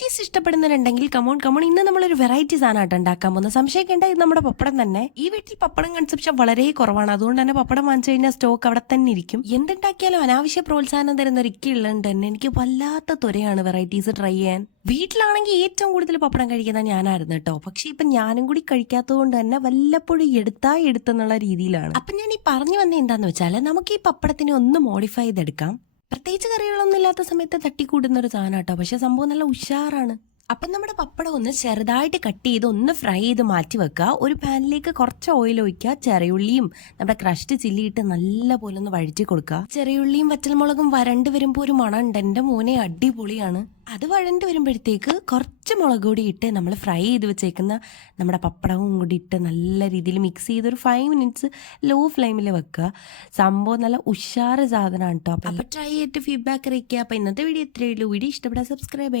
Varieties ഇഷ്ടപ്പെടുന്നവരുണ്ടെങ്കിൽ come on ഇന്ന് നമ്മളൊരു variety സാധനമായിട്ട് ഉണ്ടാക്കാൻ പോകുന്നത്. സംശയിക്കേണ്ട, ഇത് നമ്മുടെ പപ്പടം തന്നെ. ഈ വീട്ടിൽ പപ്പടം കൺസപ്ഷൻ വളരെ കുറവാണ്, അതുകൊണ്ട് തന്നെ പപ്പടം വാങ്ങിച്ചു കഴിഞ്ഞാൽ സ്റ്റോക്ക് അവിടെ തന്നെ ഇരിക്കും. എന്തുണ്ടാക്കിയാലും അനാവശ്യ പ്രോത്സാഹനം തരുന്ന ഒരിക്കലുണ്ട് തന്നെ. എനിക്ക് വല്ലാത്ത ത്വരയാണ് വെറൈറ്റീസ് ട്രൈ ചെയ്യാൻ. വീട്ടിലാണെങ്കിൽ ഏറ്റവും കൂടുതൽ പപ്പടം കഴിക്കുന്ന ഞാനായിരുന്നു കേട്ടോ. പക്ഷെ ഇപ്പൊ ഞാനും കൂടി കഴിക്കാത്തത് കൊണ്ട് തന്നെ വല്ലപ്പോഴും എടുത്തെന്നുള്ള രീതിയിലാണ്. അപ്പൊ ഞാൻ ഈ പറഞ്ഞു വന്ന എന്താന്ന് വെച്ചാൽ, നമുക്ക് ഈ പപ്പടത്തിനെ ഒന്ന് മോഡിഫൈ ചെയ്തെടുക്കാം. പ്രത്യേകിച്ച് കറികളൊന്നും ഇല്ലാത്ത സമയത്ത് തട്ടിക്കൂടുന്ന ഒരു സാധനം കേട്ടോ. പക്ഷെ സംഭവം നല്ല ഉഷാറാണ്. അപ്പം നമ്മുടെ പപ്പടം ഒന്ന് ചെറുതായിട്ട് കട്ട് ചെയ്ത് ഒന്ന് ഫ്രൈ ചെയ്ത് മാറ്റി വെക്കുക. ഒരു പാനിലേക്ക് കുറച്ച് ഓയിൽ ഒഴിക്കുക. ചെറിയുള്ളിയും നമ്മുടെ ക്രഷ്ഡ് ചില്ലി ഇട്ട് നല്ല പോലെ ഒന്ന് വഴറ്റി കൊടുക്കുക. ചെറിയുള്ളിയും വറ്റൽമുളകും വരണ്ട് വരുമ്പോൾ ഒരു മണം ഉണ്ട്, എൻ്റെ മോനെ അടിപൊളിയാണ്. അത് വഴണ്ട് വരുമ്പോഴത്തേക്ക് കുറച്ച് മുളക് പൊടി ഇട്ട് നമ്മൾ ഫ്രൈ ചെയ്ത് വെച്ചേക്കുന്ന നമ്മുടെ പപ്പടവും കൂടി ഇട്ട് നല്ല രീതിയിൽ മിക്സ് ചെയ്ത് ഒരു 5 മിനിറ്റ്സ് ലോ ഫ്ലെയിമിൽ വെക്കുക. സംഭവം നല്ല ഉഷാറ് സാധനമാണ് കേട്ടോ. അപ്പോൾ ട്രൈ ചെയ്തിട്ട് ഫീഡ്ബാക്ക് അറിയിക്കുക. അപ്പോൾ ഇന്നത്തെ വീഡിയോ ഇത്രയേ ഉള്ളൂ. വീഡിയോ ഇഷ്ടപ്പെട്ടാൽ സബ്സ്ക്രൈബ് ചെയ്യാം.